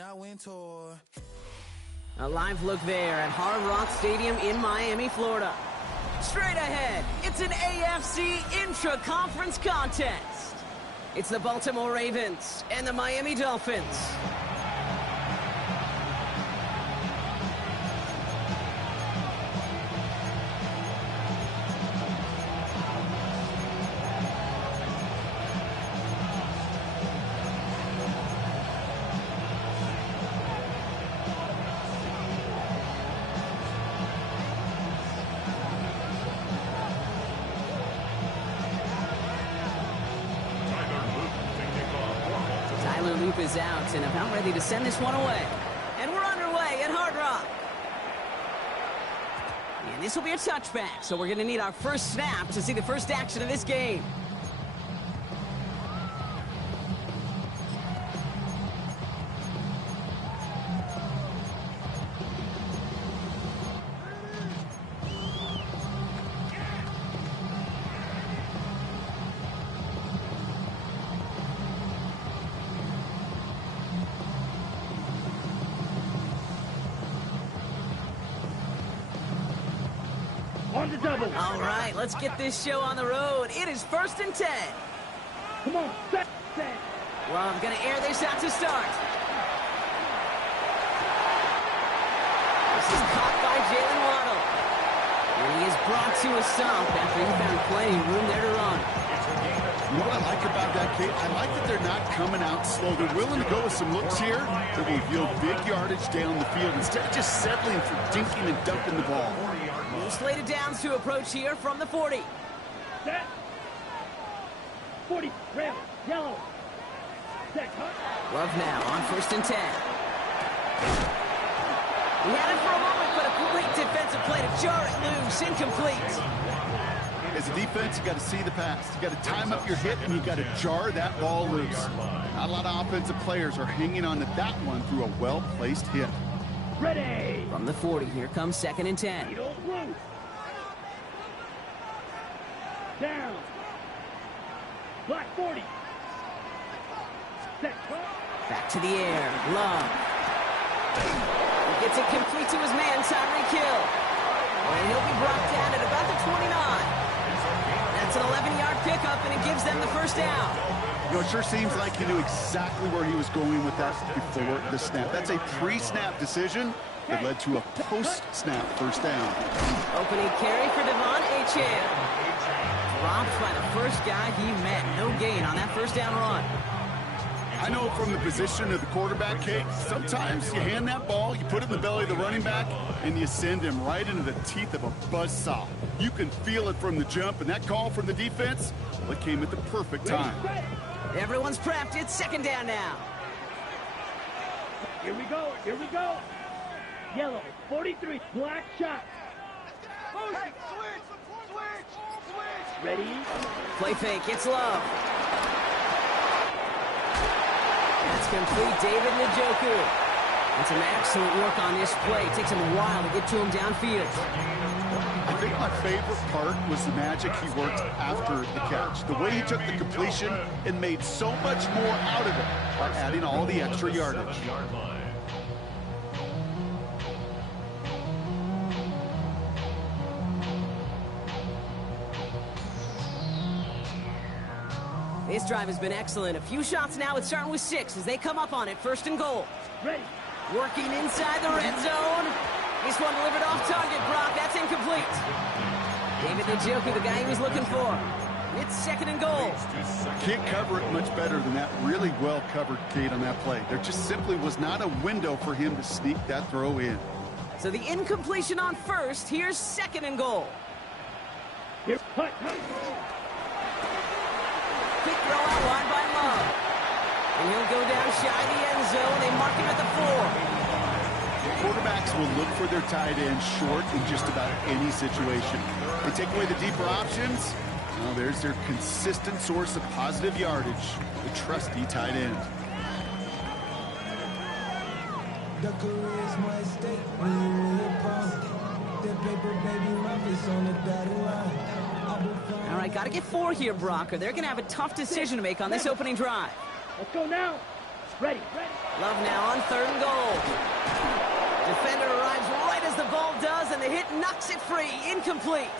A live look there at Hard Rock Stadium in Miami, Florida. Straight ahead, it's an AFC intra-conference contest. It's the Baltimore Ravens and the Miami Dolphins. Is out and about ready to send this one away. And we're underway at Hard Rock. And this will be a touchback, so we're going to need our first snap to see the first action of this game. On the double. All right, let's get this show on the road. It is 1st and 10. Come on, set. Well, I'm going to air this out to start. This is caught by Jalen Waddle. And he is brought to a stop after he found plenty of room there to run. You know what I like about that, Kate? I like that they're not coming out slow. They're willing to go with some looks here that will yield big yardage down the field instead of just settling for dinking and dumping the ball. Slated downs to approach here from the 40. Set. 40. Ram. Yellow. Set. Cut. Love now on 1st and 10. He had it for a moment, but a complete defensive play to jar it loose. Incomplete. As a defense, you got to see the pass. You got to time up your hit, and you got to jar that ball loose. Not a lot of offensive players are hanging on to that one through a well-placed hit. Ready. From the 40, here comes 2nd and 10. Down. Black 40. Set. Back to the air. Love. He gets it complete to his man, Tyreek Hill. And he'll be brought down at about the 29. That's an 11-yard pickup, and it gives them the first down. You know, it sure seems like he knew exactly where he was going with that before the snap. That's a pre-snap decision that led to a post-snap first down. Opening carry for Devon Achane. Dropped by the first guy he met. No gain on that first down run. I know from the position of the quarterback, Kate, sometimes you hand that ball, you put it in the belly of the running back, and you send him right into the teeth of a buzzsaw. You can feel it from the jump, and that call from the defense, well, it came at the perfect time. Everyone's prepped. It's 2nd down now. Here we go. Here we go. Yellow, 43, black shot. Hey, switch. Ready? Play fake. It's Love. That's complete. David Njoku. And some excellent work on this play. It takes him a while to get to him downfield. I think my favorite part was the magic he worked after the catch. The way he took the completion and made so much more out of it by adding all the extra yardage. This drive has been excellent. A few shots now. It's starting with 6 as they come up on it. 1st and goal. Ready. Working inside the red zone. This one delivered off target, Brock. That's incomplete. David Njoku, the guy he was looking for. It's 2nd and goal. Can't cover it much better than that. Really well covered, Kate, on that play. There just simply was not a window for him to sneak that throw in. So the incompletion on 1st. Here's 2nd and goal. Here, cut. Quick throw out wide by Love. And he'll go down shy of the end zone. They mark him at the 4. Quarterbacks will look for their tight end short in just about any situation. They take away the deeper options. Well, there's their consistent source of positive yardage, the trusty tight end. The career is my stake when you really proud. That paper, baby, my face on the dotted line. All right, got to get 4 here, Brock, or they're going to have a tough decision to make on this opening drive. Let's go now. Ready, ready. Love now on 3rd and goal. Defender arrives right as the ball does, and the hit knocks it free. Incomplete.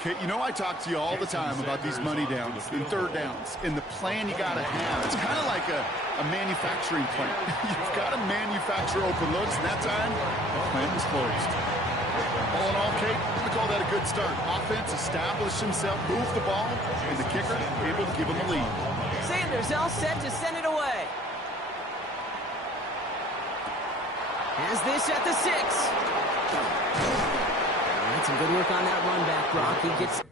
Okay, you know I talk to you all the time about these money downs and 3rd downs and the plan you got to have. It's kind of like a manufacturing plant. You've got to manufacture open looks, and that time, the plant was closed. All in all, Kate, I'm going to call that a good start. Offense established himself, moved the ball, and the kicker able to give him the lead. Sanders all set to send it away. Has this at the 6. That's some good work on that run back, Brock. He gets...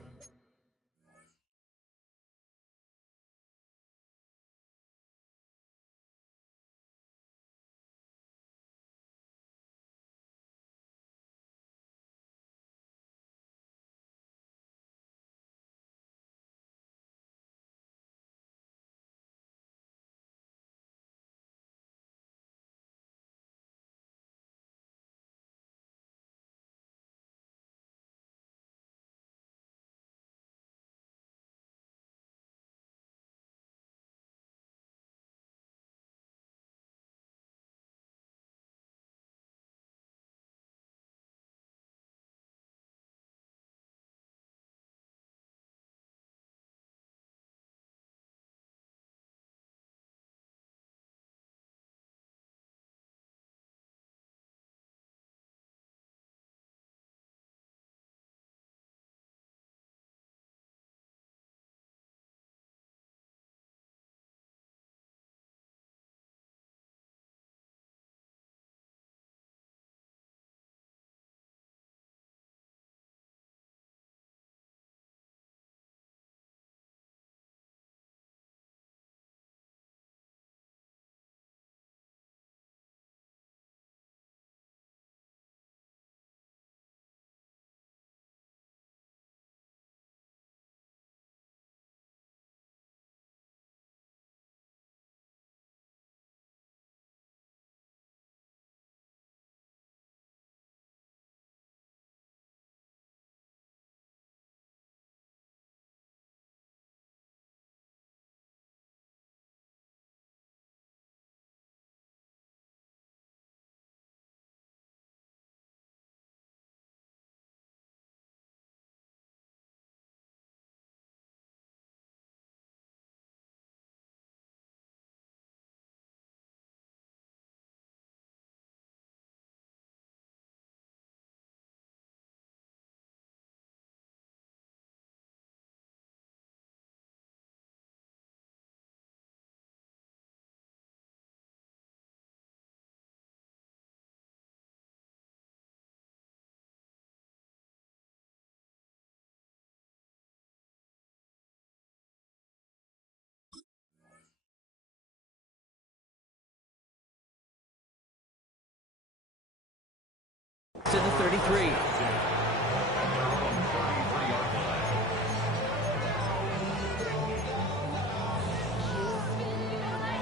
to the 33.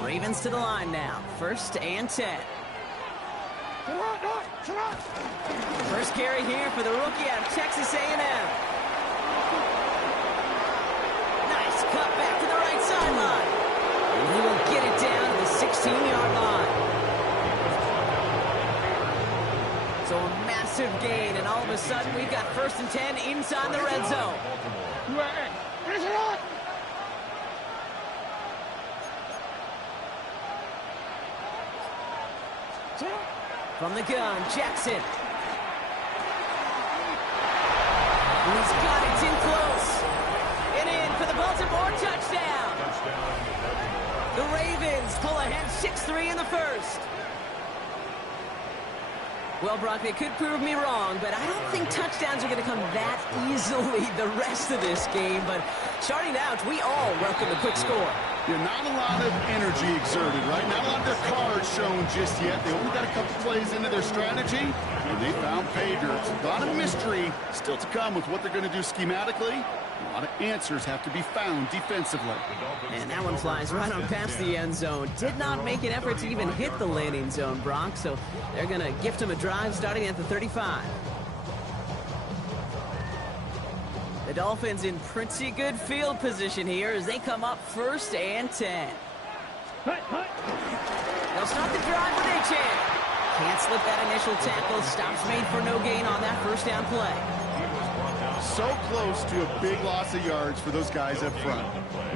Ravens to the line now. 1st and 10. First carry here for the rookie out of Texas A&M. Nice cut back to the right sideline. And he will get it down to the 16-yard line. So a massive gain, and all of a sudden we've got 1st and 10 inside the red zone. From the gun, Jackson. And he's got it in close. And in for the Baltimore touchdown. The Ravens pull ahead 6-3 in the 1st. Well, Brock, they could prove me wrong, but I don't think touchdowns are going to come that easily the rest of this game. But starting out, we all welcome the quick score. Yeah, not a lot of energy exerted, right? Not a lot of their cards shown just yet. They only got a couple plays into their strategy, and they found pay dirt. A lot of mystery still to come with what they're going to do schematically. A lot of answers have to be found defensively. And that one flies right on past the end zone. Did not make an effort to even hit the landing zone, Brock, so they're going to gift him a drive starting at the 35. The Dolphins in pretty good field position here as they come up 1st and 10. They'll start the drive with A-Chan. Can't slip that initial tackle. Stops made for no gain on that first down play. So close to a big loss of yards for those guys up front.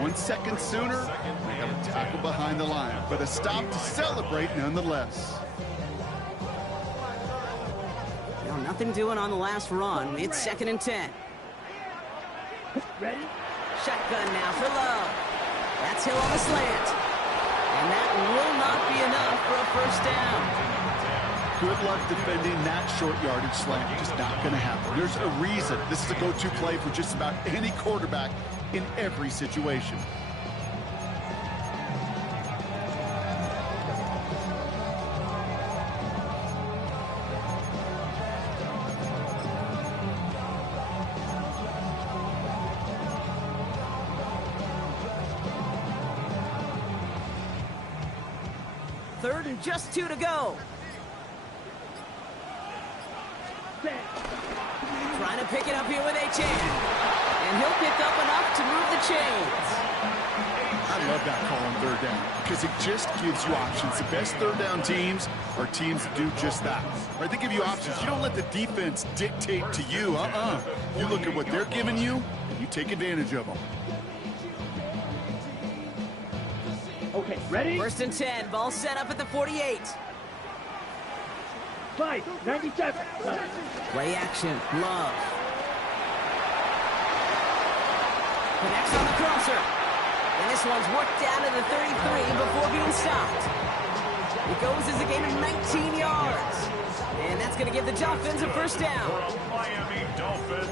1 second sooner, they have a tackle behind the line, but a stop to celebrate nonetheless. Well, nothing doing on the last run. It's 2nd and 10. Ready? Shotgun now for Love. That's Hill on the slant. And that will not be enough for a first down. Good luck defending that short yardage slant. Just not going to happen. There's a reason this is a go-to play for just about any quarterback in every situation. Third and just 2 to go. Trying to pick it up here with A-Chan. And he'll pick up enough to move the chains. I love that call on 3rd down because it just gives you options. The best 3rd down teams are teams that do just that. Right? They give you options. You don't let the defense dictate to you. You look at what they're giving you, and you take advantage of them. Okay, ready? 1st and 10. Ball set up at the 48. 97. Play action. Love. Connects on the crosser. And this one's worked down to the 33 before being stopped. It goes as a gain of 19 yards. And that's going to give the Dolphins a first down. Miami Dolphins.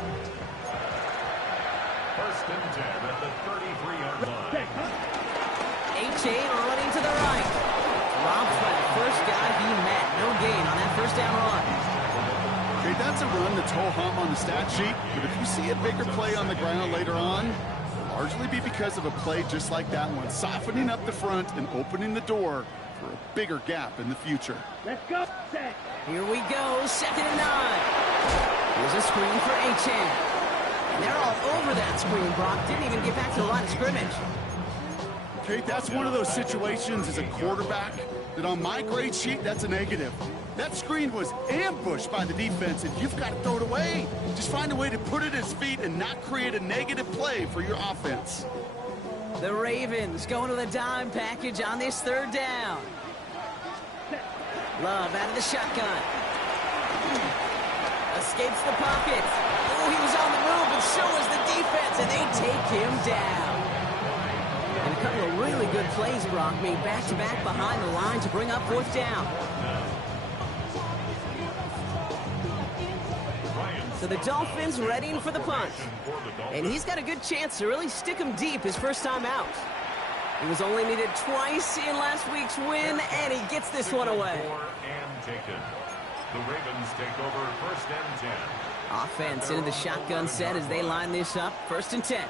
1st and 10 at the 33-yard line. A-Chain running to the right. Drops by the first guy he met. No gain on that first down run. Okay, that's a run that's ho-hum on the stat sheet, but if you see a bigger play on the ground later on, it'll largely be because of a play just like that one, softening up the front and opening the door for a bigger gap in the future. Let's go. Set. Here we go, 2nd and 9. Here's a screen for A-Chain. And they're all over that screen, Brock. Didn't even get back to the line of scrimmage. Okay, that's one of those situations as a quarterback that on my grade sheet, that's a negative. That screen was ambushed by the defense, and you've got to throw it away. Just find a way to put it at his feet and not create a negative play for your offense. The Ravens going to the dime package on this 3rd down. Love out of the shotgun. Escapes the pocket. Oh, he was on the move, but so was the defense, and they take him down. And a couple of really good plays, Brock, made back-to-back behind the line to bring up 4th down. So the Dolphins readying for the punt. And he's got a good chance to really stick him deep his first time out. He was only needed twice in last week's win, and he gets this one away. The Ravens take over 1st and 10. Offense into the shotgun set as they line this up. 1st and 10.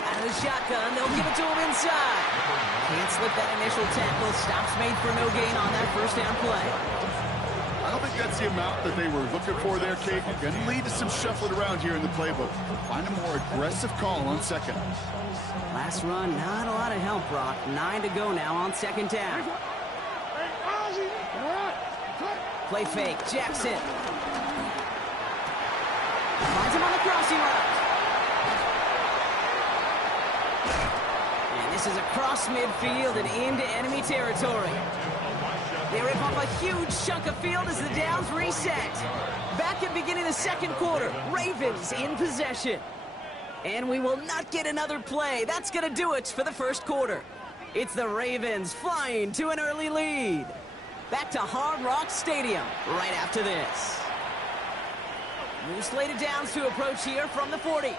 Out of the shotgun, they'll give it to him inside. Can't slip that initial tackle. Stops made for no gain on that first down play. I don't think that's the amount that they were looking for there, Kate. Going to lead to some shuffling around here in the playbook. Find a more aggressive call on 2nd. Last run, not a lot of help, Brock. 9 to go now on 2nd down. Play fake, Jackson. Finds him on the crossing route. And this is across midfield and into enemy territory. They rip off a huge chunk of field as the downs reset. Back at beginning of the 2nd quarter, Ravens in possession. And we will not get another play. That's going to do it for the 1st quarter. It's the Ravens flying to an early lead. Back to Hard Rock Stadium right after this. New slated downs to approach here from the 40.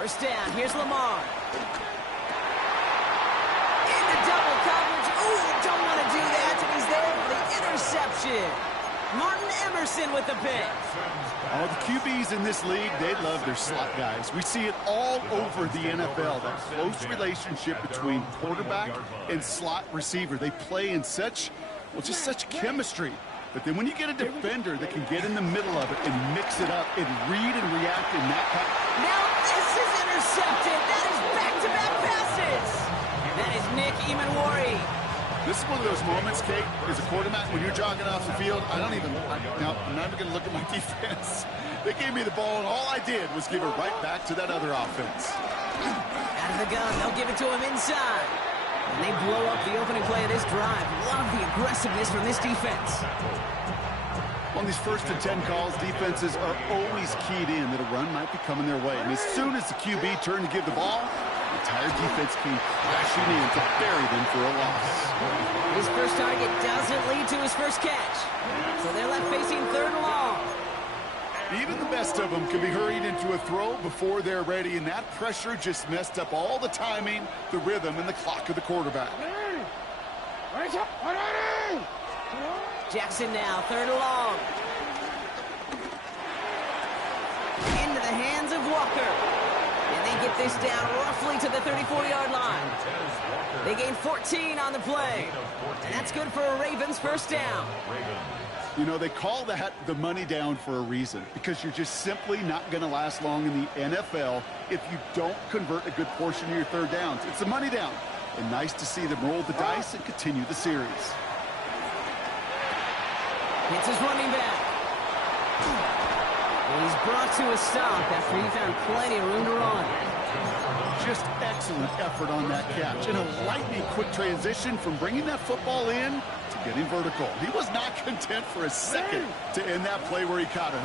1st down, here's Lamar. Into double coverage. Ooh, don't want to do that. And he's there for the interception. Martin Emerson with the pick. Oh, the QBs in this league, they love their slot guys. We see it all over the NFL, that close relationship between quarterback and slot receiver. They play in such, well, just such chemistry. But then when you get a defender that can get in the middle of it and mix it up and read and react in that kind. Now this is intercepted. That is back-to-back passes. That is Nick Imanwari. This is one of those moments, Kate, as a quarterback, when you're jogging off the field, I'm not even going to look at my defense. They gave me the ball, and all I did was give it right back to that other offense. Out of the gun, they'll give it to him inside. And they blow up the opening play of this drive. Love the aggressiveness from this defense. On these 1st and 10 calls, defenses are always keyed in that a run might be coming their way. And as soon as the QB turned to give the ball, the entire defense came crashing in to bury them for a loss. His first target doesn't lead to his first catch. So they're left facing 3rd and long. Even the best of them can be hurried into a throw before they're ready, and that pressure just messed up all the timing, the rhythm, and the clock of the quarterback. Jackson now, 3rd and long. Into the hands of Walker. And they get this down roughly to the 34-yard line. They gain 14 on the play. And that's good for a Ravens first down. You know, they call that the money down for a reason, because you're just simply not going to last long in the NFL if you don't convert a good portion of your 3rd downs. It's a money down. And nice to see them roll the dice and continue the series. It's his running back. And he's brought to a stop after he found plenty of room to run. Just excellent effort on that catch. And a lightning quick transition from bringing that football in to getting vertical. He was not content for a second to end that play where he caught it.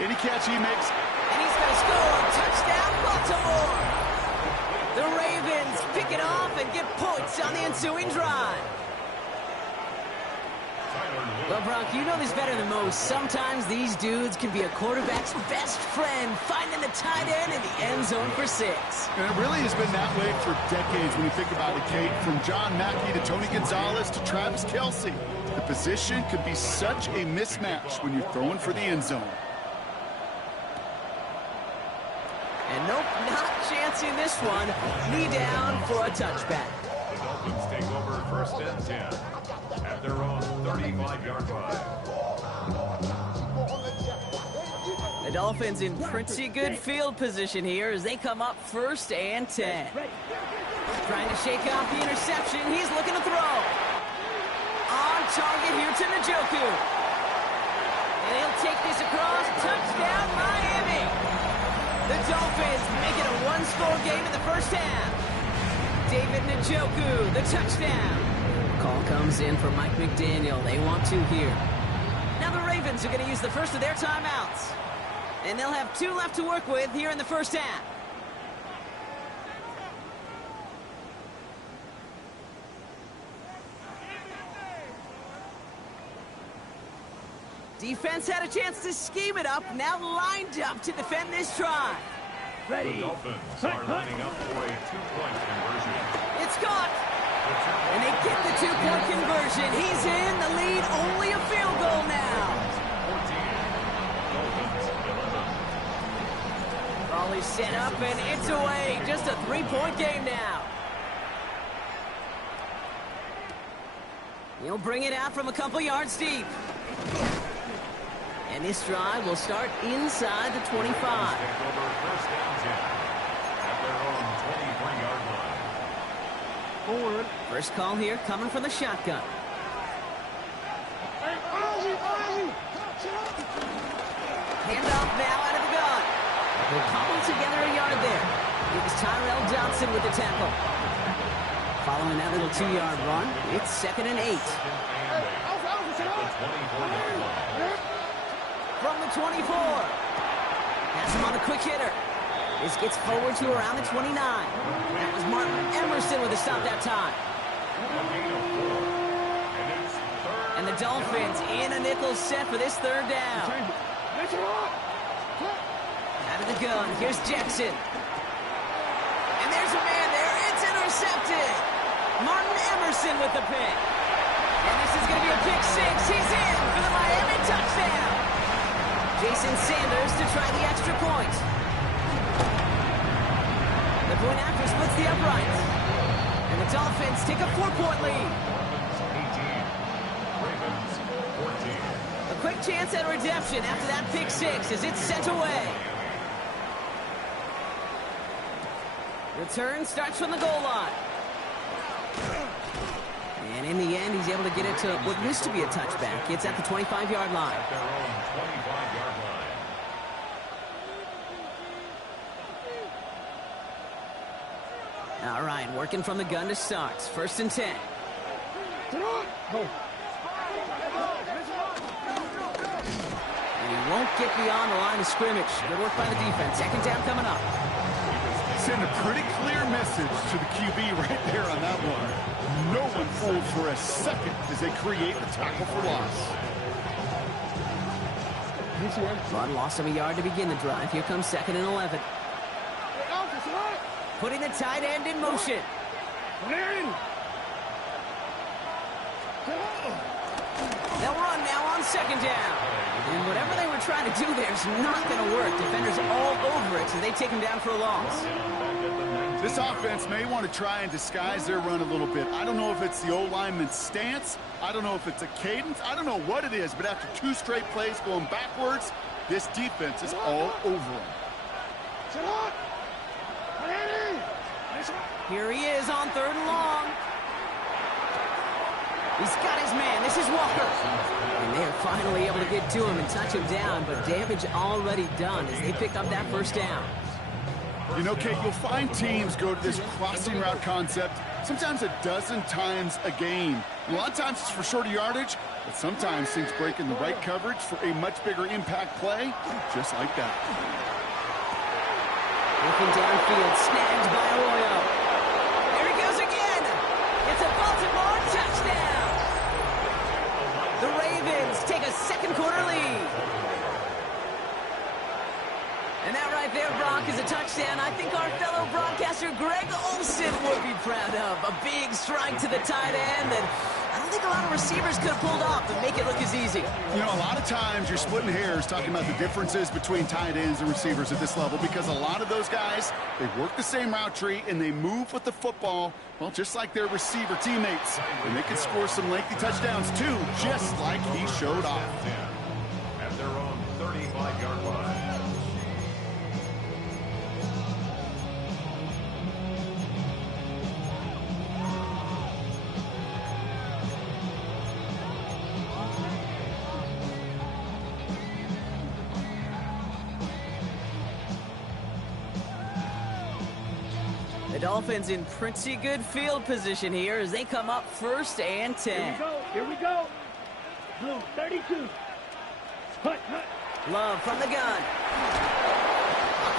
Any catch he makes. And he's going to score. Touchdown, Baltimore. The Ravens pick it off and get points on the ensuing drive. Well, Brock, you know this better than most. Sometimes these dudes can be a quarterback's best friend, finding the tight end in the end zone for 6. And it really has been that way for decades when you think about it, Kate. From John Mackey to Tony Gonzalez to Travis Kelce. The position could be such a mismatch when you're throwing for the end zone. And nope, not chancing this one. Knee down for a touchback. The Dolphins take over 1st and 10 at their own 35-yard line. The Dolphins in pretty good field position here as they come up 1st and 10. Trying to shake off the interception. He's looking to throw. On target here to Njoku. And he'll take this across. Touchdown, Miami. The Dolphins make it a 1-score game in the first half. David Njoku, the touchdown. Call comes in from Mike McDaniel. They want 2 here. Now the Ravens are going to use the first of their timeouts. And they'll have 2 left to work with here in the first half. Defense had a chance to scheme it up, now lined up to defend this drive. Ready. The Dolphins are lining up for a 2-point conversion. It's caught. And they get the 2-point conversion. He's in the lead, only a field goal now. 14, Dolphins 11. Raleigh set up and it's away. Just a 3-point game now. He'll bring it out from a couple yards deep. And this drive will start inside the 25. Take over 1st and 10 at their own 23-yard line. Forward. First call here coming from the shotgun. Handoff now out of the gun. They'll cobble together a yard there. It was Tyrell Johnson with the tackle. Following that little 2-yard run, it's 2nd and 8. From the 24. Has him on a quick hitter. This gets forward to around the 29. That was Martin Emerson with a stop that time. And the Dolphins in a nickel set for this 3rd down. Out of the gun, here's Jackson. And there's a man there, it's intercepted. Martin Emerson with the pick. And this is going to be a pick 6. He's in for the Miami touchdown. Jason Sanders to try the extra point. The point after splits the uprights. And the Dolphins take a 4-point lead. Ravens 14. A quick chance at redemption after that pick 6 as it's sent away. Return starts from the goal line. And in the end, he's able to get it to what used to be a touchback. It's at the 25-yard line. At their own 25-yard line. All right, working from the gun to start. 1st and 10. And he won't get beyond the line of scrimmage. Good work by the defense. 2nd down coming up. Send a pretty clear message to the QB right there on that one. No one fooled for a second as they create the tackle for loss. Bud lost him a yard to begin the drive. Here comes 2nd and 11. Putting the tight end in motion. They'll run now on 2nd down. And whatever they were trying to do there is not going to work. Defenders all over it, so they take him down for a loss. This offense may want to try and disguise their run a little bit. I don't know if it's the old lineman's stance. I don't know if it's a cadence. I don't know what it is, but after 2 straight plays going backwards, this defense is all over them. Here he is on 3rd and long. He's got his man. This is Walker. And they are finally able to get to him and touch him down, but damage already done as they pick up that 1st down. You know, Kate, you'll find teams go to this crossing route concept sometimes a dozen times a game. And a lot of times it's for shorter yardage, but sometimes things break in the right coverage for a much bigger impact play, just like that. Looking downfield, snagged by Arroyo. There he goes again. It's a Baltimore touchdown. The Ravens take a 2nd quarter lead. And that right there, Brock, is a touchdown I think our fellow broadcaster Greg Olsen would be proud of. A big strike to the tight end that I don't think a lot of receivers could have pulled off and make it look as easy. You know, a lot of times you're splitting hairs talking about the differences between tight ends and receivers at this level because a lot of those guys, they work the same route tree and they move with the football, well, just like their receiver teammates. And they can score some lengthy touchdowns too, just like he showed off. At their own 35-yard line. The Dolphins in pretty good field position here as they come up 1st and 10. Here we go. Blue, 32. Hut. Love from the gun.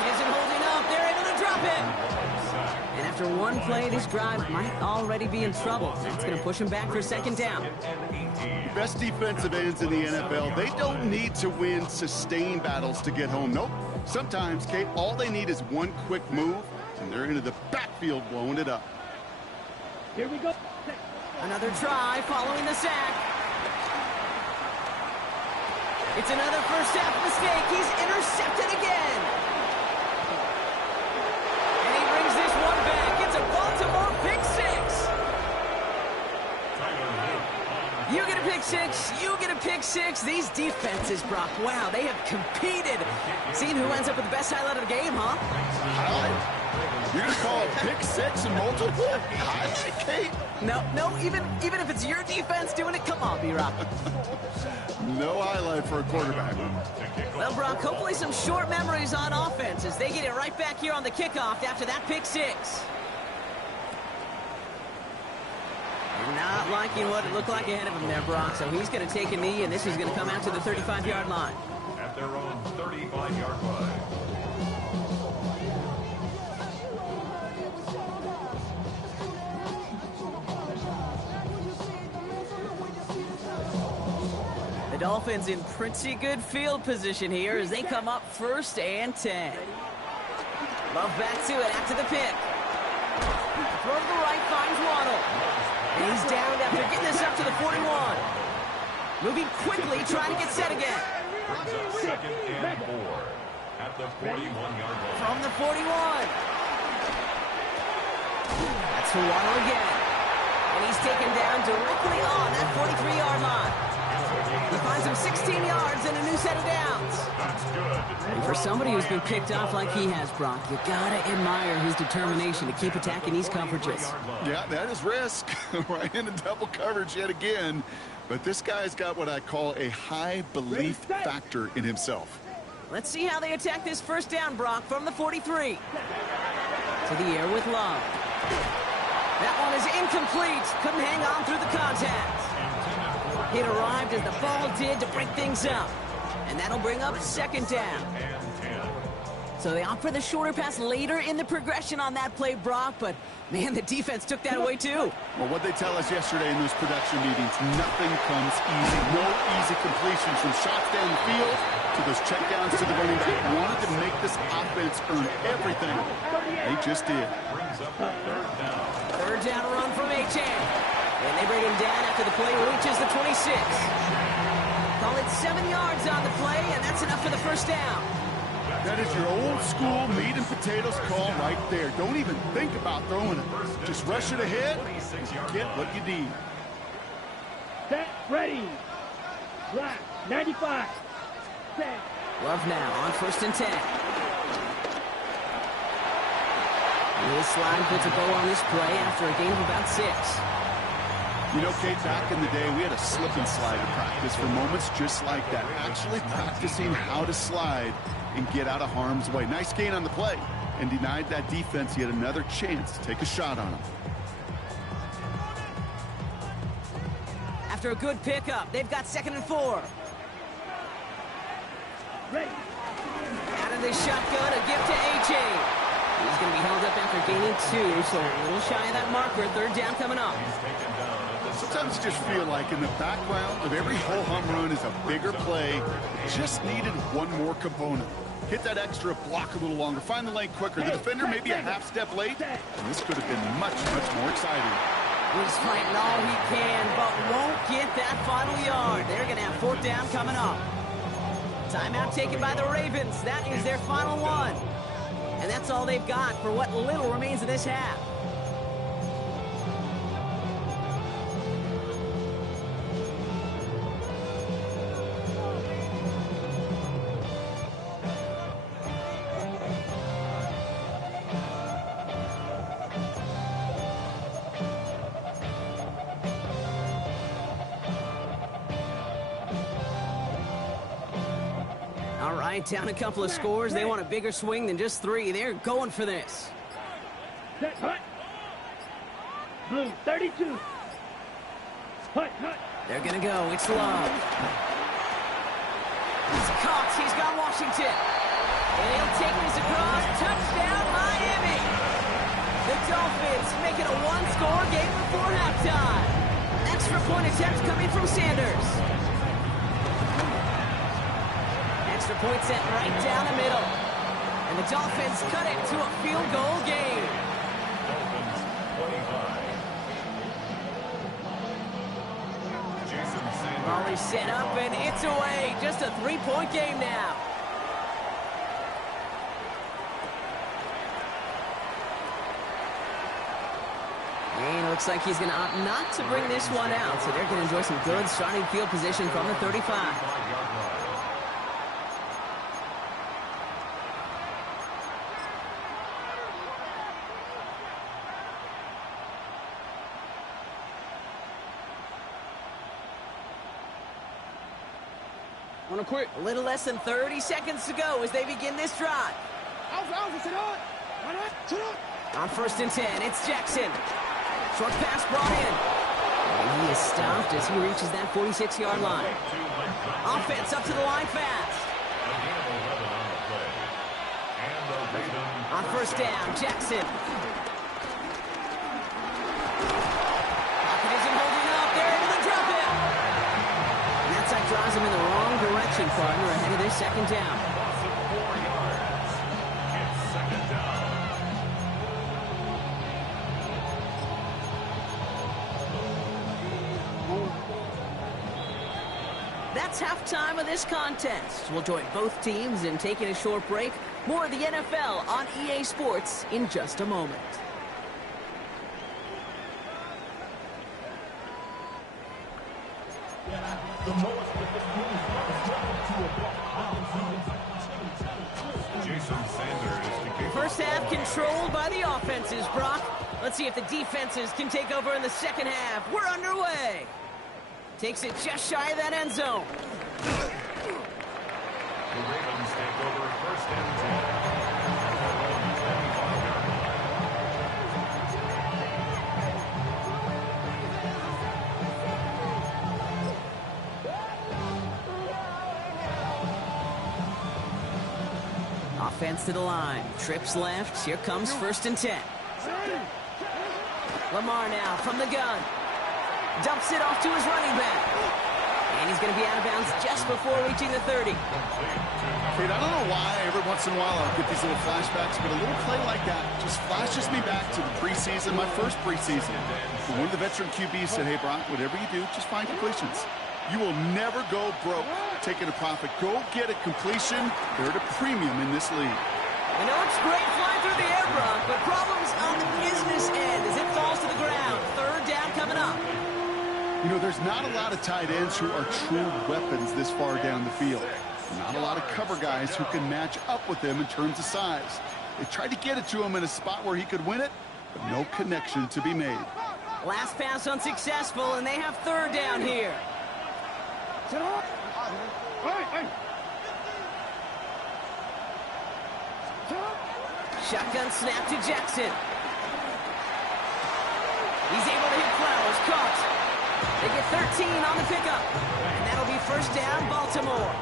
He isn't holding up. They're able to drop it. And after one play, this drive might already be in trouble. It's going to push him back for 2nd down. The best defensive ends in the NFL, they don't need to win sustained battles to get home. Nope. Sometimes, Kate, all they need is one quick move, and they're into the backfield blowing it up. Here we go. Another try following the sack. It's another first half mistake. He's intercepted again. And he brings this one back. It's a Baltimore pick 6. You get a pick 6. You get a pick 6. These defenses, Brock, wow, they have competed. Seeing who ends up with the best highlight of the game, huh? Highlight? You're going to call it pick 6 and multiple? Highlight, Kate? No, even if it's your defense doing it, come on, B-Rock. No highlight for a quarterback. Well, Brock, hopefully some short memories on offense as they get it right back here on the kickoff after that pick 6. Not liking what it looked like ahead of him there, Brock, so he's going to take a knee, and this is going to come out to the 35-yard line. At their own 35-yard line. The Dolphins in pretty good field position here as they come up 1st and 10. Love back to it after the pick. Throw to the right, finds Waddle. And he's down after getting this up to the 41. Moving quickly, trying to get set again. Brings up 2nd and 4 at the 41-yard line. From the 41. That's for Waddle again. And he's taken down directly on that 43-yard line. He finds him 16 yards and a new set of downs. That's good. And for somebody who's been picked off like he has, Brock, you gotta admire his determination to keep attacking these coverages. Yeah, that is risk. Right into double coverage yet again. But this guy's got what I call a high belief factor in himself. Let's see how they attack this first down, Brock, from the 43. To the air with Love. That one is incomplete. Couldn't hang on through the contact. It arrived as the ball did to break things up. And that'll bring up second down. So they opt for the shorter pass later in the progression on that play, Brock, but man, the defense took that away too. Well, what they tell us yesterday in those production meetings, nothing comes easy. No easy completions from shots down the field to those checkdowns to the running back. Wanted to make this offense earn everything. They just did. Third down run from Achane. And they bring him down after the play reaches the 26. Call it 7 yards on the play, and that's enough for the first down. That is your old school meat and potatoes call right there. Don't even think about throwing it. Just rush it ahead and get what you need. Set, ready. Black, 95. Set. Love now on 1st and 10. His slide puts a bow on this play after a gain of about 6. You know, Kate, back in the day, we had a slip and slide at practice for moments just like that. Actually practicing how to slide and get out of harm's way. Nice gain on the play and denied that defense yet another chance to take a shot on him. After a good pickup, they've got 2nd and 4. Ready. Out of this shotgun, a gift to Achane. He's going to be held up after gaining 2, so a little shy of that marker. 3rd down coming up. Sometimes you just feel like in the background of every ho-hum run is a bigger play. Just needed one more component. Hit that extra block a little longer. Find the lane quicker. The defender may be a half step late, and this could have been much, much more exciting. He's fighting all he can, but won't get that final yard. They're going to have 4th down coming up. Timeout taken by the Ravens. That is their final one. And that's all they've got for what little remains of this half. All right, down a couple of scores. They want a bigger swing than just 3. They're going for this. Set, hut. Blue, 32. Hut, hut. They're going to go. It's Love. He's caught. He's got Washington. And he'll take this across. Touchdown, Miami. The Dolphins make it a 1-score game before halftime. Extra point attempt coming from Sanders. Extra point set right down the middle. And the Dolphins cut it to a field goal game. Dolphins 25. Jason Sanders. Ball is set up and it's away. Just a 3-point game now. And it looks like he's going to opt not to bring this one out. So they're going to enjoy some good starting field position from the 35. A little less than 30 seconds to go as they begin this drive. On 1st and 10, it's Jackson. Short pass brought in. And he is stopped as he reaches that 46-yard line. Offense up to the line fast. On 1st down, Jackson. Pocket isn't holding up. They're into the drop it. And that side drives him in the wrong direction, partner, ahead of this 2nd down. That's halftime of this contest. We'll join both teams in taking a short break. More of the NFL on EA Sports in just a moment. The lowest with the controlled by the offenses, Brock. Let's see if the defenses can take over in the second half. We're underway. Takes it just shy of that end zone. The Ravens take over first and 10. Offense to the line. Trips left. Here comes first and 10. Lamar now from the gun. Dumps it off to his running back. And he's going to be out of bounds just before reaching the 30. Kate, I don't know why every once in a while I'll get these little flashbacks, but a little play like that just flashes me back to the preseason, my first preseason. When one of the veteran QBs said, hey, Brock, whatever you do, just find completions. You will never go broke taking a profit. Go get a completion. They're at a premium in this league. I know it's great flying through the air, Brock, but problems on the business end as it falls to the ground. Third down coming up. You know, there's not a lot of tight ends who are true weapons this far down the field. Not a lot of cover guys who can match up with them in terms of size. They tried to get it to him in a spot where he could win it, but no connection to be made. Last pass unsuccessful, and they have third down here. Shotgun snap to Jackson. He's able to hit Flowers. Caught. They get 13 on the pickup. And that'll be first down, Baltimore.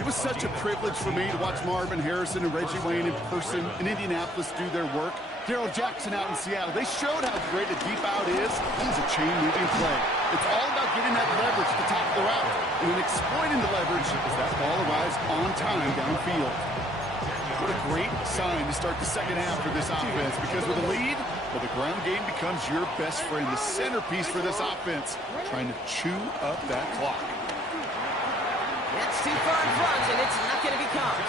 It was such a privilege for me to watch Marvin Harrison and Reggie Wayne in person in Indianapolis do their work. Darrell Jackson out in Seattle. They showed how great a deep out is. It's a chain-moving play. It's all about getting that leverage at the top of the route. And then exploiting the leverage as that ball arrives on time downfield. What a great sign to start the second half for this offense, because with a lead, well, the ground game becomes your best friend, the centerpiece for this offense, trying to chew up that clock. That's too far in front, and it's not going to be caught.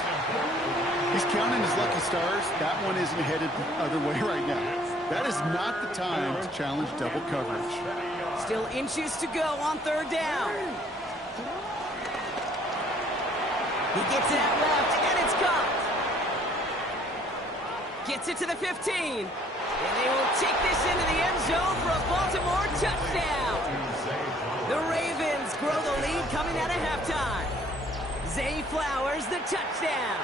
He's counting his lucky stars. That one isn't headed the other way right now. That is not the time to challenge double coverage. Still inches to go on third down. He gets it out left, and it's caught. Gets it to the 15. And they will take this into the end zone for a Baltimore touchdown. The Ravens grow the lead coming out of halftime. Zay Flowers, the touchdown.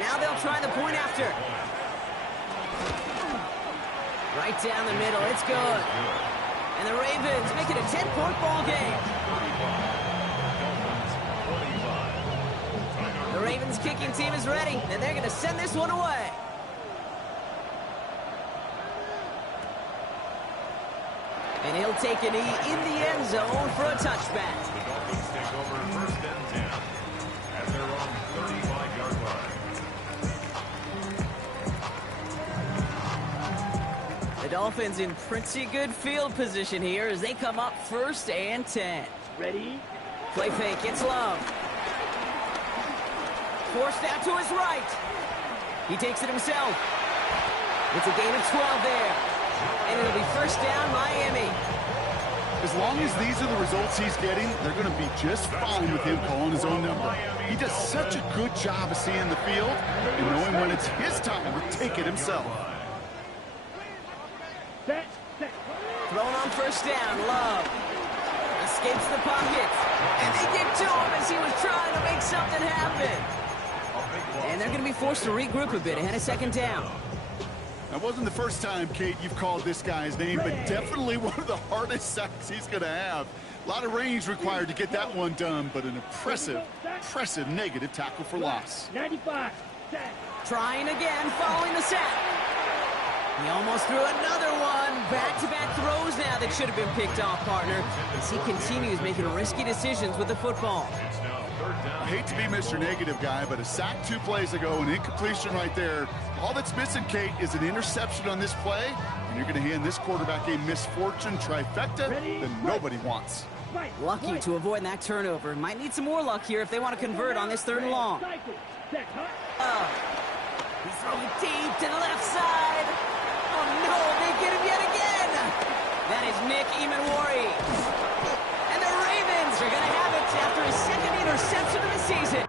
Now they'll try the point after. Right down the middle, it's good. And the Ravens make it a 10-point ball game. The Ravens kicking team is ready, and they're going to send this one away. And he'll take a knee in the end zone for a touchback. The Dolphins take over first and 10 at their own 35-yard line. The Dolphins in pretty good field position here as they come up first and 10. Ready? Play fake, it's Love. Forced out to his right. He takes it himself. It's a gain of 12 there. And it'll be first down, Miami. As long as these are the results he's getting, they're going to be just fine with him calling his own number. He does such a good job of seeing the field and knowing when it's his time to take it himself. Set. Thrown on first down, Love. Escapes the pocket. And they get to him as he was trying to make something happen. And they're going to be forced to regroup a bit ahead of second down. That wasn't the first time, Kate, you've called this guy's name, but definitely one of the hardest sacks he's going to have. A lot of range required to get that one done, but an impressive negative tackle for loss. 95. Set. Trying again following the sack. He almost threw another one. Back-to-back throws now that should have been picked off, partner, as he continues making risky decisions with the football. It's now third down. I hate to be Mr. Negative guy, but a sack 2 plays ago, an incompletion right there. All that's missing, Kate, is an interception on this play, and you're going to hand this quarterback a misfortune trifecta that nobody wants. Lucky to avoid that turnover. Might need some more luck here if they want to convert on this third and long. He's throwing deep to the left side. Oh no, they get him yet again. That is Nick Emanwari. And the Ravens are going to have it after his second interception of the season.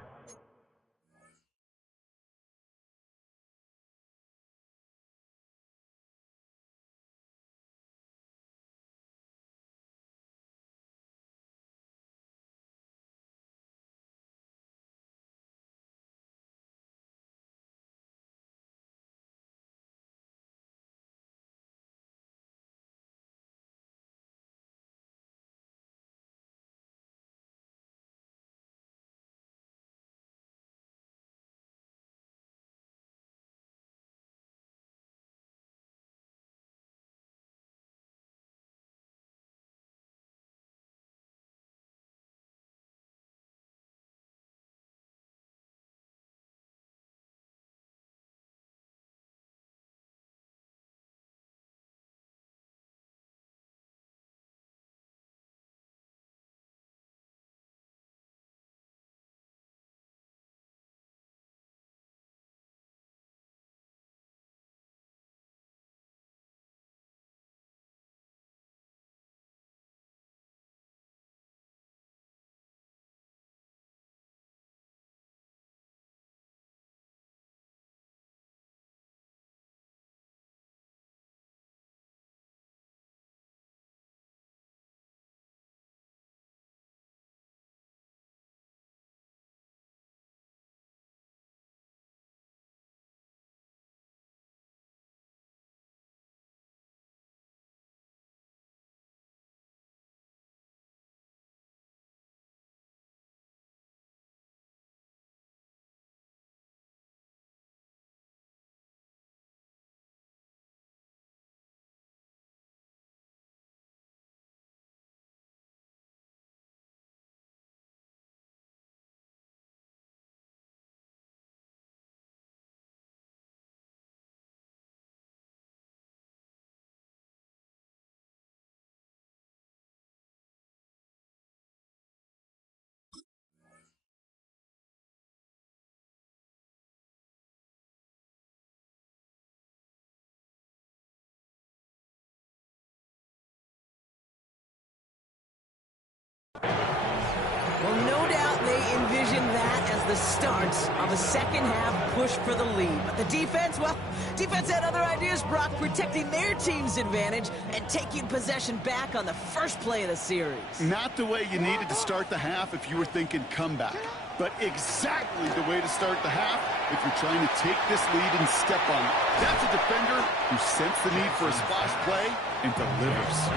the start of a second-half push for the lead. But the defense, well, defense had other ideas, Brock, protecting their team's advantage and taking possession back on the first play of the series. Not the way you needed to start the half if you were thinking comeback, but exactly the way to start the half if you're trying to take this lead and step on it. That's a defender who sensed the need for a splash play and delivers.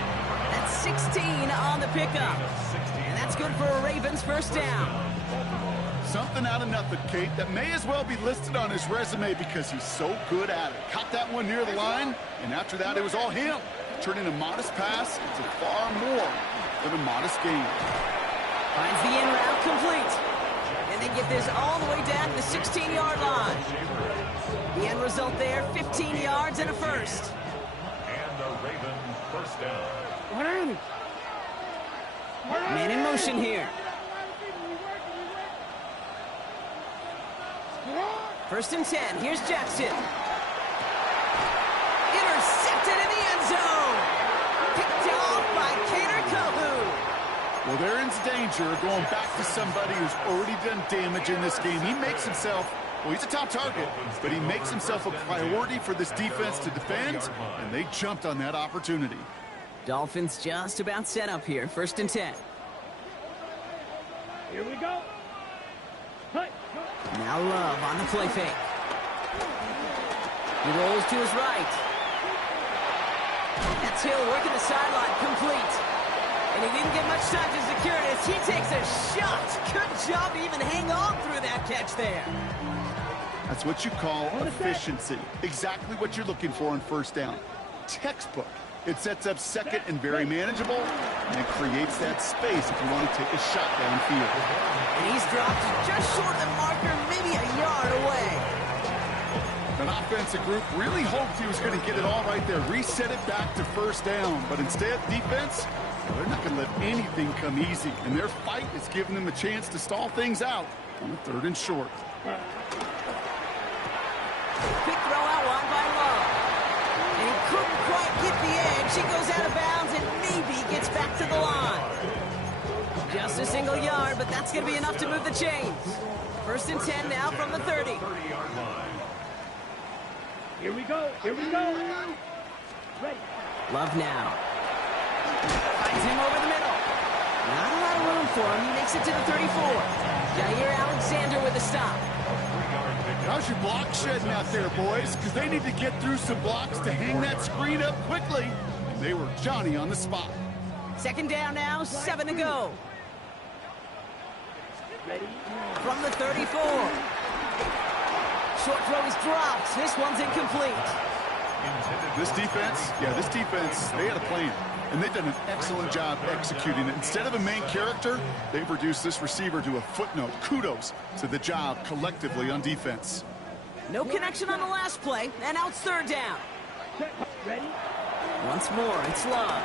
That's 16 on the pickup. And that's good for a Ravens first down. Something out of nothing, Kate, that may as well be listed on his resume because he's so good at it. Caught that one near the line, and after that, it was all him. Turning a modest pass into far more than a modest gain. Finds the in route complete. And they get this all the way down to the 16-yard line. The end result there, 15 yards and a first. And the Ravens first down. Man in motion here. First and 10. Here's Jackson. Intercepted in the end zone. Picked off by Kader Kohu. Well, they're in danger of going back to somebody who's already done damage in this game. He makes himself, well, he's a top target, but he makes himself a priority for this defense to defend, and they jumped on that opportunity. Dolphins just about set up here. First and 10. Here we go. Hey. Now Love on the play fake. He rolls to his right. That's Hill working the sideline, complete. And he didn't get much time to secure it as he takes a shot. Good job to even hang on through that catch there. That's what you call efficiency. Exactly what you're looking for on first down. Textbook. It sets up second and very manageable, and it creates that space if you want to take a shot downfield. And he's dropped just short of the marker, maybe a yard away. An offensive group really hoped he was going to get it all right there, reset it back to first down. But instead, defense, well, they're not going to let anything come easy. And their fight is giving them a chance to stall things out on a 3rd and short. Quick throw out wide by Love. And he couldn't quite get the edge. He goes out of bounds and maybe gets back to the line. Just a single yard, but that's going to be enough to move the chains. First and 10 now from the 30. 30-yard line. Here we go. Here we go. Ready. Love now. Finds him over the middle. Not a lot of room for him. He makes it to the 34. Jair Alexander with a stop. How's your block shedding out there, boys? Because they need to get through some blocks to hang that screen up quickly. And they were Johnny on the spot. Second down now, 7 to go. Ready. From the 34. Short throw is dropped. This one's incomplete. This defense, they had a plan. And they've done an excellent job executing it. Instead of a main character, they've reduced this receiver to a footnote. Kudos to the job collectively on defense. No connection on the last play, and now it's 3rd down. Ready. Once more, it's Love.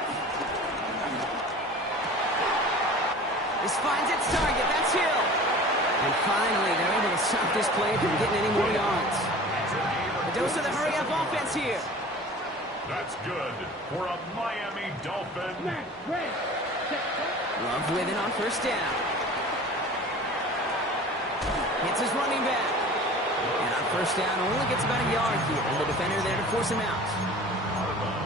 This finds its target. That's Hill. And finally, they're able to stop this play from getting any more yards. A dose of the hurry-up offense here. That's good for a Miami Dolphin. Love with it on first down. Hits his running back. And on first down, only gets about a yard here. And the defender there to force him out.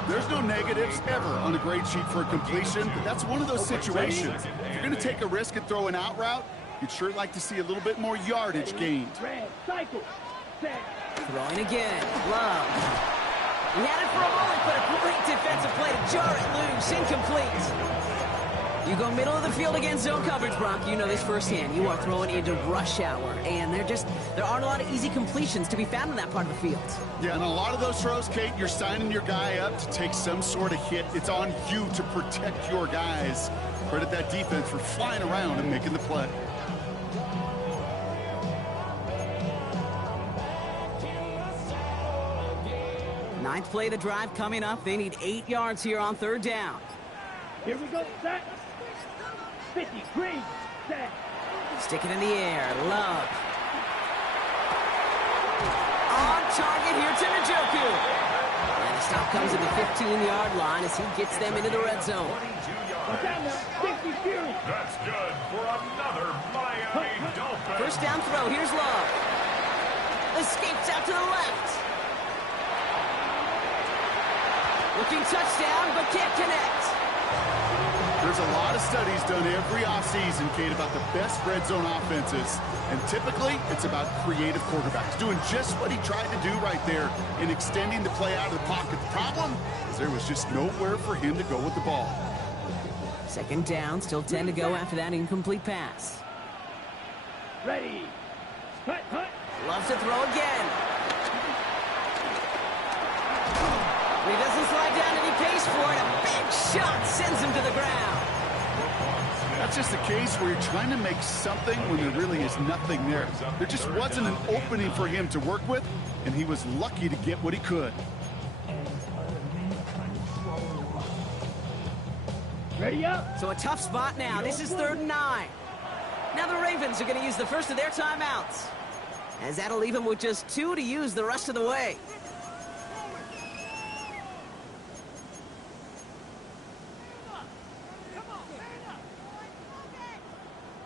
There's no negatives ever on a grade sheet for a completion, but that's one of those situations. If you're going to take a risk and throw an out route, you'd sure like to see a little bit more yardage gained. Cycle. Throwing again. Love. He had it for a moment, but a great defensive play to jar it loose. Incomplete. You go middle of the field against zone coverage, Brock. You know this firsthand. You are throwing into rush hour, and there aren't a lot of easy completions to be found in that part of the field. Yeah, and a lot of those throws, Kate, you're signing your guy up to take some sort of hit. It's on you to protect your guys. Credit that defense for flying around and making the play. Ninth play of the drive coming up. They need 8 yards here on 3rd down. Here we go. Set. 50. Green. Set. Stick it in the air. Love. On target here to Njoku. And the stop comes at the 15-yard line as he gets them into the red zone. That's good for another Miami Dolphin. First down throw. Here's Love. Escapes out to the left. Looking touchdown, but can't connect. There's a lot of studies done every offseason, Kate, about the best red zone offenses. And typically, it's about creative quarterbacks doing just what he tried to do right there in extending the play out of the pocket. The problem is there was just nowhere for him to go with the ball. Second down, still 10 to go after that incomplete pass. Ready. Hut, hut. Loves to throw again. He doesn't slide down and he pays for it. A big shot sends him to the ground. That's just a case where you're trying to make something when there really is nothing there. There just wasn't an opening for him to work with, and he was lucky to get what he could. Ready up. So a tough spot now. This is 3rd and 9. Now the Ravens are going to use the first of their timeouts, as that'll leave them with just 2 to use the rest of the way.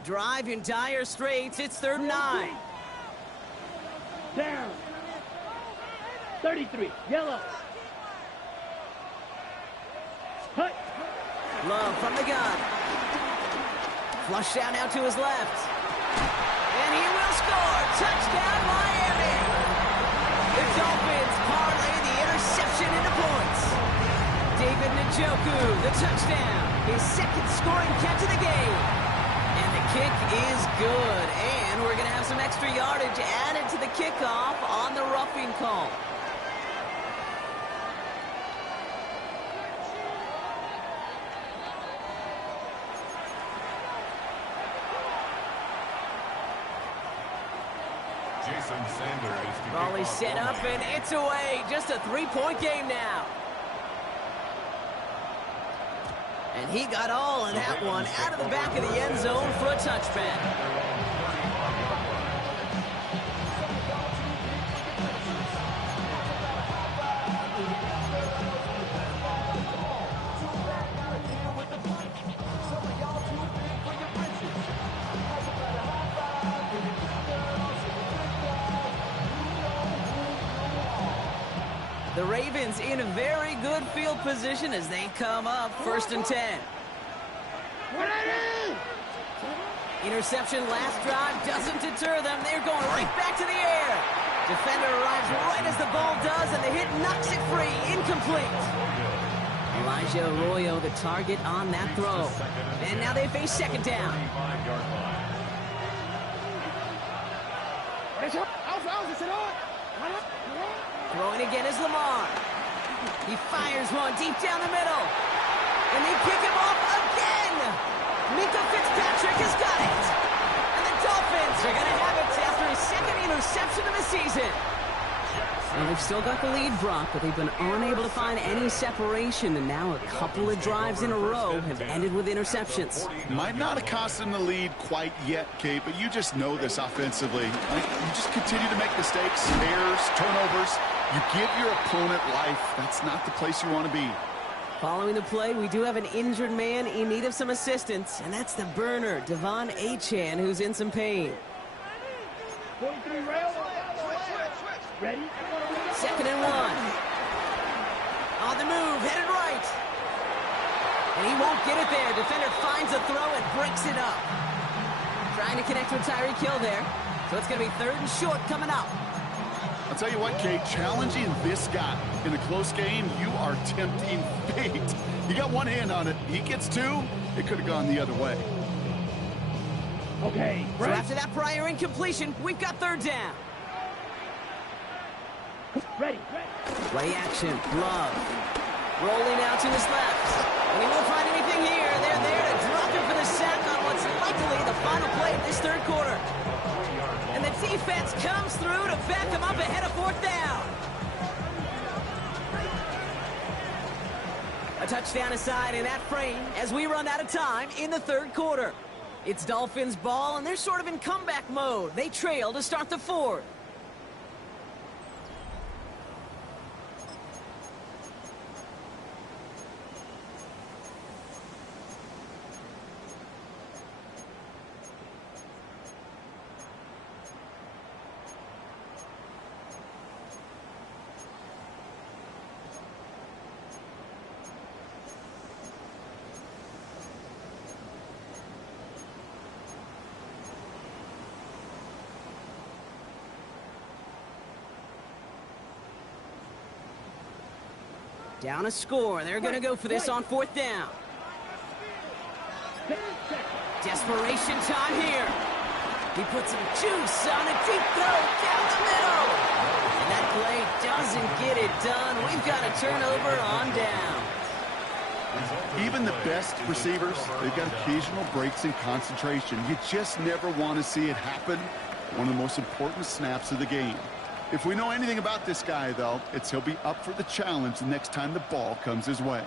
Drive in dire straits. It's 3rd and 9. Down. 33. Yellow. Hut. Love from the gun. Flush down now to his left. And he will score. Touchdown, Miami. The Dolphins parlay the interception into points. David Njoku, the touchdown. His second scoring catch of the game. And the kick is good. And we're going to have some extra yardage added to the kickoff on the roughing call. Jason Sanders. Ball is set up and it's away. Just a 3-point game now. And he got all of that one out of the back of the end zone for a touchback. The Ravens in a very good field position as they come up 1st and 10. Interception last drive doesn't deter them. They're going right back to the air. Defender arrives right as the ball does, and the hit knocks it free. Incomplete. Elijah Arroyo, the target on that throw. And now they face 2nd down. Throwing again is Lamar. He fires one deep down the middle. And they pick him off again. Minka Fitzpatrick has got it. And the Dolphins are going to have it after his 2nd interception of the season. Well, they've still got the lead, Brock, but they've been unable to find any separation. And now a couple of drives in a row have ended with interceptions. Might not have cost them the lead quite yet, Kate, but you just know this offensively. You just continue to make mistakes, errors, turnovers. You give your opponent life. That's not the place you want to be. Following the play, we do have an injured man in need of some assistance, and that's the burner, Devon Achane, who's in some pain. 43 rail. Ready? 2nd and 1. On the move, headed right. And he won't get it there. Defender finds a throw and breaks it up. Trying to connect with Tyreek Hill there. So it's going to be 3rd and short coming up. I'll tell you what, Kate, challenging this guy in a close game, you are tempting fate. You got one hand on it. He gets 2. It could have gone the other way. Okay. So after that prior incompletion, we've got 3rd down. Ready. Play action. Love. Rolling out to his left. And he won't find anything here. They're there to drop him for the sack on what's likely the final play of this 3rd quarter. And the defense comes through to back him up ahead of 4th down. A touchdown aside in that frame as we run out of time in the 3rd quarter. It's Dolphins ball, and they're sort of in comeback mode. They trail to start the 4th. Down a score. They're going to go for this on 4th down. Desperation time here. He puts some juice on a deep throw down the middle. And that play doesn't get it done. We've got a turnover on down. Even the best receivers, they've got occasional breaks in concentration. You just never want to see it happen. One of the most important snaps of the game. If we know anything about this guy, though, it's he'll be up for the challenge the next time the ball comes his way.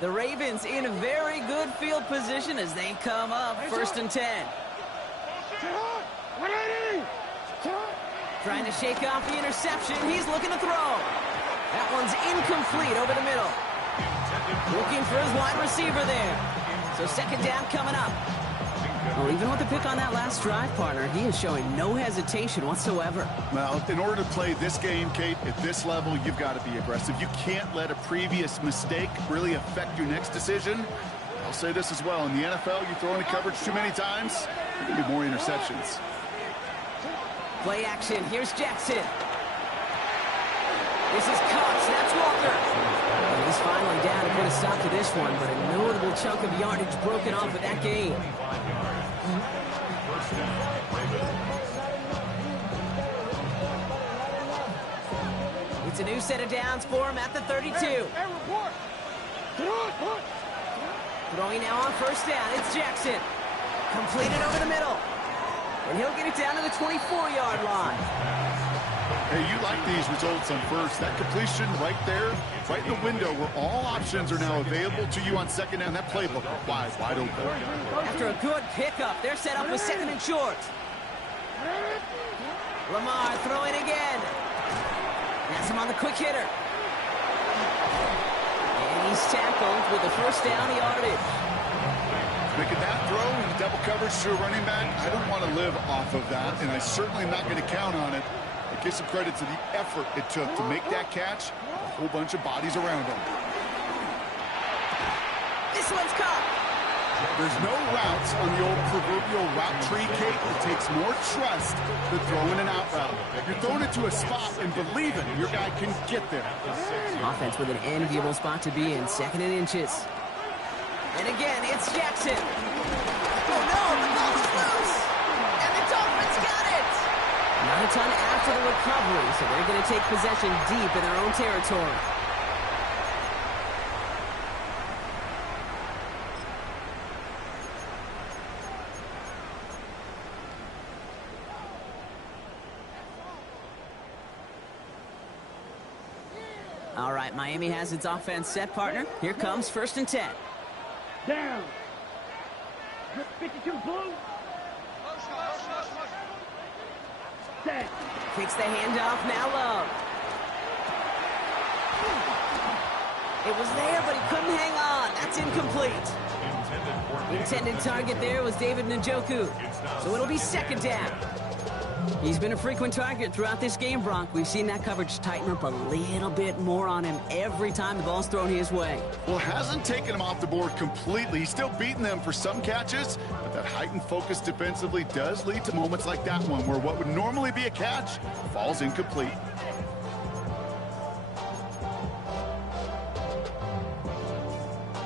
The Ravens in a very good field position as they come up 1st and 10. Trying to shake off the interception. He's looking to throw. That one's incomplete over the middle. Looking for his wide receiver there. So 2nd down coming up. Well, even with the pick on that last drive, partner, he is showing no hesitation whatsoever. Well, in order to play this game, Kate, at this level, you've got to be aggressive. You can't let a previous mistake really affect your next decision. I'll say this as well. In the NFL, you throw into coverage too many times, there can be more interceptions. Play action. Here's Jackson. This is Cox. That's Walker. And he's finally down to put a stop to this one, but a notable chunk of yardage broken off with that game. It's a new set of downs for him at the 32. Throwing now on 1st down. It's Jackson. Completed over the middle. And he'll get it down to the 24-yard line. Hey, you like these results on 1st. That completion right there, right in the window where all options are now available to you on 2nd down. That playbook wide open. After a good pickup, they're set up with 2nd and short. Lamar throwing again. Has him on the quick hitter. And he's tackled with the 1st down yardage. Making that throw in the double coverage to a running back, I don't want to live off of that, and I certainly am not going to count on it. But give some credit to the effort it took to make that catch. A whole bunch of bodies around him. This one's caught. There's no routes on the old proverbial route tree, Kate. It takes more trust than throwing an out route. You're throwing it to a spot and believing your guy can get there. Offense with an enviable spot to be in, 2nd and inches. And again, it's Jackson. Oh no, the ball's loose! And the Dolphins got it! Not a ton after the recovery, so they're going to take possession deep in their own territory. All right, Miami has its offense set, partner. Here comes 1st and 10. Down. 52 blue. Set. Kicks the handoff, now Love. It was there, but he couldn't hang on. That's incomplete. Intended target there was David Njoku. So it'll be 2nd down. He's been a frequent target throughout this game, Bronk. We've seen that coverage tighten up a little bit more on him every time the ball's thrown his way. Well, hasn't taken him off the board completely. He's still beating them for some catches, but that heightened focus defensively does lead to moments like that one where what would normally be a catch falls incomplete.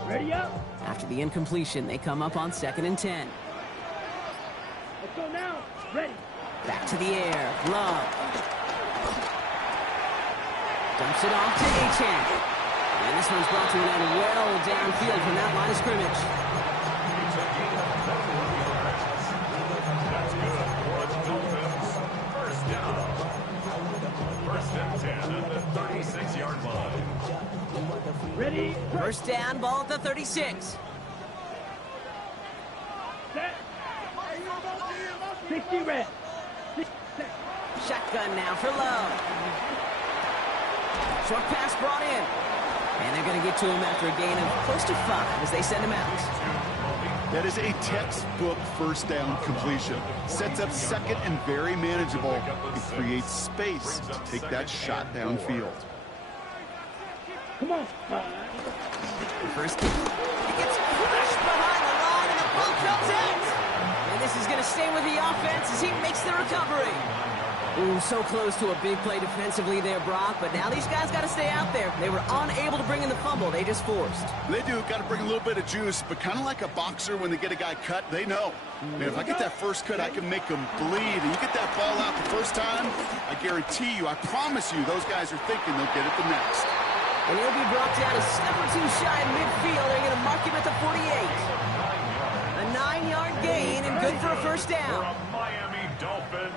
Ready up. After the incompletion, they come up on 2nd and 10. Let's go now. Ready. Back to the air. Love. Dumps it off to Achane. And this one's brought to an end well downfield from that line of scrimmage. First and 10 at the 36-yard line. Ready. 1st down, ball at the 36. Set. 60 red. Shotgun now for Love. Short pass brought in. And they're going to get to him after a gain of close to 5 as they send him out. That is a textbook 1st down completion. Sets up 2nd and very manageable. It creates space to take that shot downfield. Come on. The first kick. He gets crushed behind the line and the ball comes out. And this is going to stay with the offense as he makes the recovery. Ooh, so close to a big play defensively there, Brock, but now these guys got to stay out there. They were unable to bring in the fumble they just forced. They do, got to bring a little bit of juice, but kind of like a boxer when they get a guy cut, they know. Man, if I get that first cut, I can make them bleed. And you get that ball out the first time, I guarantee you, I promise you, those guys are thinking they'll get it the next. And he'll be brought down a step or two shy in midfield. They're going to mark him at the 48. A 9-yard gain and good for a first down. For a Miami Dolphin.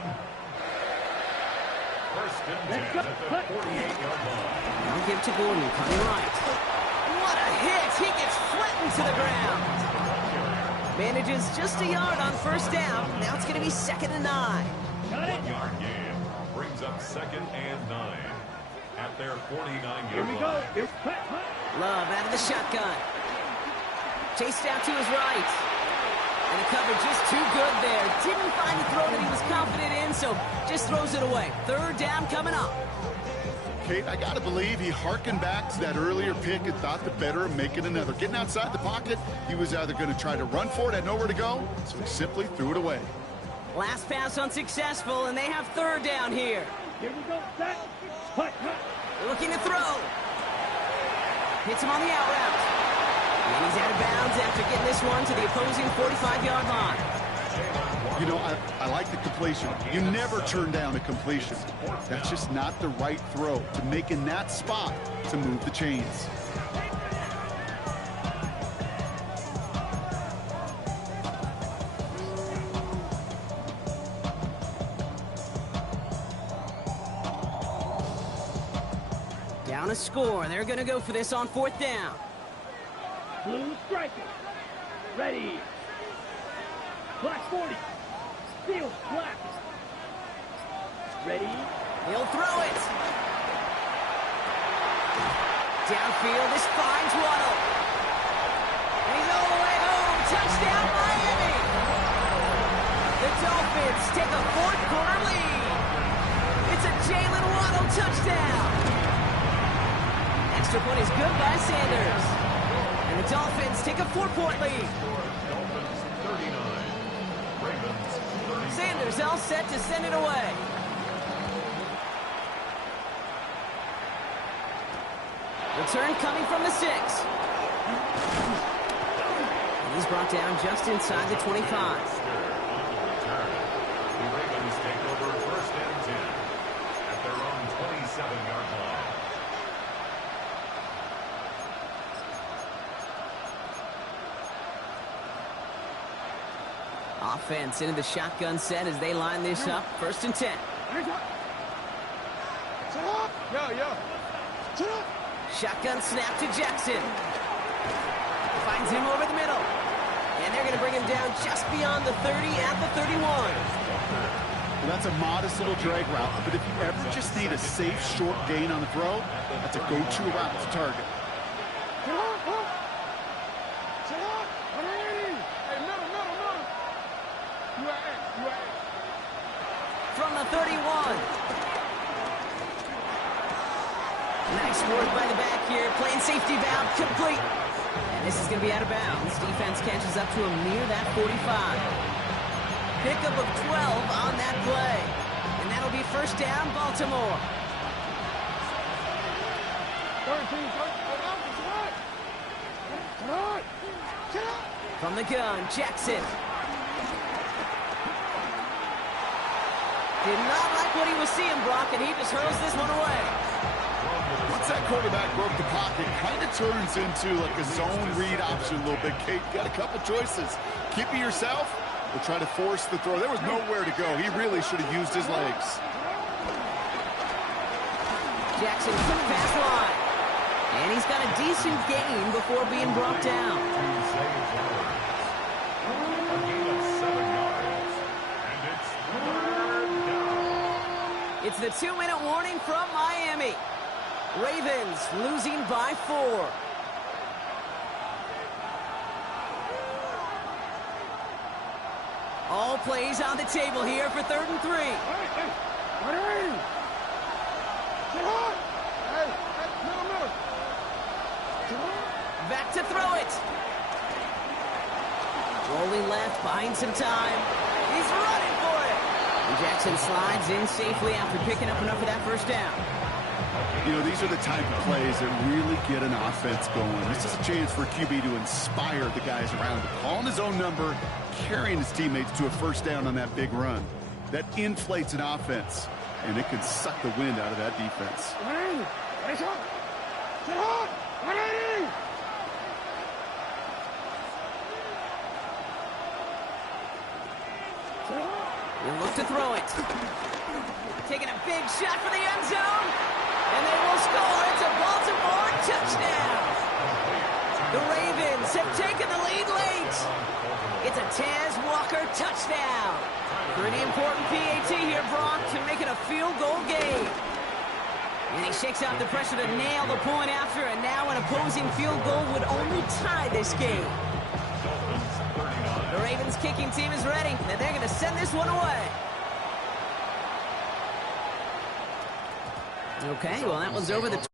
First and 10 at the 48-yard line. Now give to Gordon, coming right. What a hit! He gets flattened to the ground. Manages just a yard on first down. Now it's going to be 2nd and 9. 1-yard gain brings up 2nd and 9 at their 49-yard line. Here we go. Love out of the shotgun. Chased out to his right. And the cover just too good there. Didn't find the throw that he was confident in, so just throws it away. 3rd down coming up. Kate, I got to believe he hearkened back to that earlier pick and thought the better of making another. Getting outside the pocket, he was either going to try to run for it, had nowhere to go, so he simply threw it away. Last pass unsuccessful, and they have 3rd down here. Here we go. Set. Hut. Looking to throw. Hits him on the out route. And he's out of bounds after getting this one to the opposing 45-yard line. You know, I like the completion. You never turn down a completion. That's just not the right throw to make in that spot to move the chains. Down a score. They're going to go for this on 4th down. Blue striker. Ready. Black 40. Steel black. Ready. He'll throw it. Downfield, this finds Waddle. And he's all the way home. Touchdown, Miami. The Dolphins take a 4th quarter lead. It's a Jalen Waddle touchdown. Extra point is good by Sanders. And the Dolphins take a 4-point lead. Dolphins 39. Ravens 30. Sanders all set to send it away. Return coming from the 6. And he's brought down just inside the 25. On the return, the Ravens take over 1st and 10 at their own 27-yard line. Offense into the shotgun set as they line this up. 1st and 10. Shotgun snap to Jackson. Finds him over the middle. And they're going to bring him down just beyond the 30 at the 31. Well, that's a modest little drag route, but if you ever just need a safe, short gain on the throw, that's a go-to route to target. From the 31. Nice work by the back here. Playing safety valve complete. And this is going to be out of bounds. Defense catches up to him near that 45. Pickup of 12 on that play. And that'll be 1st down, Baltimore. From the gun, Jackson. Did not like what he was seeing, Brock, and he just hurls this one away. Once that quarterback broke the pocket, kind of turns into like a zone read option a little bit. Kate, got a couple choices. Keep it yourself or try to force the throw. There was nowhere to go. He really should have used his legs. Jackson quick pass line. And he's got a decent gain before being brought down. A gain of 7 yards. And it's 3rd down. It's the 2-minute warning from Miami. Ravens losing by 4. All plays on the table here for 3rd and 3. Back to throw it. Rolling left, buying some time. He's running for it. And Jackson slides in safely after picking up enough of that first down. You know, these are the type of plays that really get an offense going. This is a chance for QB to inspire the guys around him. Calling his own number, carrying his teammates to a first down on that big run. That inflates an offense, and it can suck the wind out of that defense. He'll look to throw it. Taking a big shot for the end zone. And they will score. It's a Baltimore touchdown. The Ravens have taken the lead late. It's a Taz Walker touchdown. Pretty important PAT here, Brock, to make it a field goal game. And he shakes out the pressure to nail the point after, and now an opposing field goal would only tie this game. The Ravens kicking team is ready, and they're going to send this one away. Okay, well, that one's over the